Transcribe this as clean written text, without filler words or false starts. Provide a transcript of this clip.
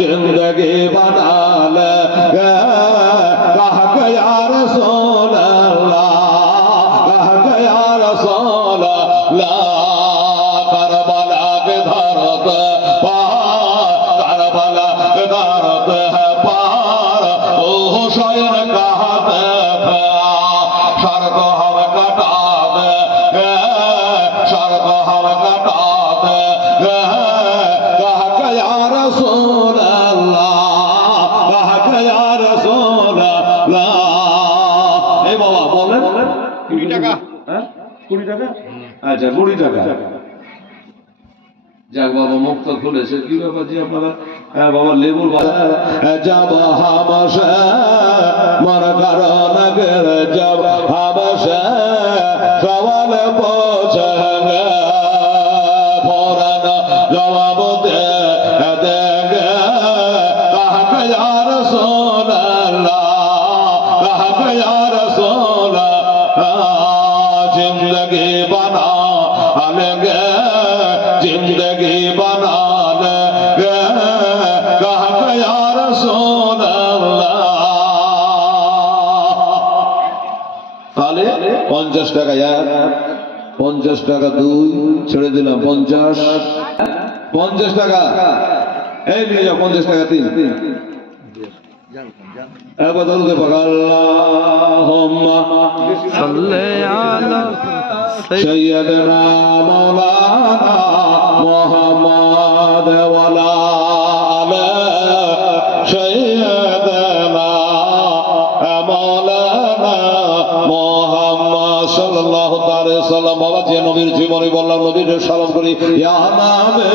जिंदगी बना ले कह गया रसूल अल्लाह कह गया रसूल अल्लाह करबला के धरत पार करबला के धरत है पार ओ हुसैन कहते थे सर को हम कटा दे सर को हम कटा दे कह गया रसूल अल्लाह कह गया रसूल अल्लाह ए बाबा बोलें 20 টাকা 20 টাকা আচ্ছা 20 টাকা যাক বাবা মুক্ত খুলেছে কি ব্যাপার জি আপনারা হ্যাঁ বাবা লেবুর যাব হামসে মন কারণ গের যাব হামসে সওয়াল পৌঁছেঙ্গে ফৌরান জবাব দে দেঙ্গে কহ ইয়া রাসূল আল্লাহ কহ ইয়া রাসূল जिंदगी बना लेंगे जिंदगी बना लेंगे कह गया रसूल अल्लाह তাহলে 50 টাকা এক 50 টাকা দুই ছেড়ে দিলাম 50 50 টাকা এই নিয়ে যাও 50 টাকা তিন এবার দরুদ পাক আল্লাহুম্মা সাল্লি আলা সাইয়্যিদিনা মাওলানা মুহাম্মদ ওয়া আলা আলি সাইয়্যিদিনা মাওলানা মুহাম্মদ সাল্লাল্লাহু তাআলা সাল্লাম বাবা যে নবীর জীবনী বললাম নবীর সালাম করি ইয়া নামে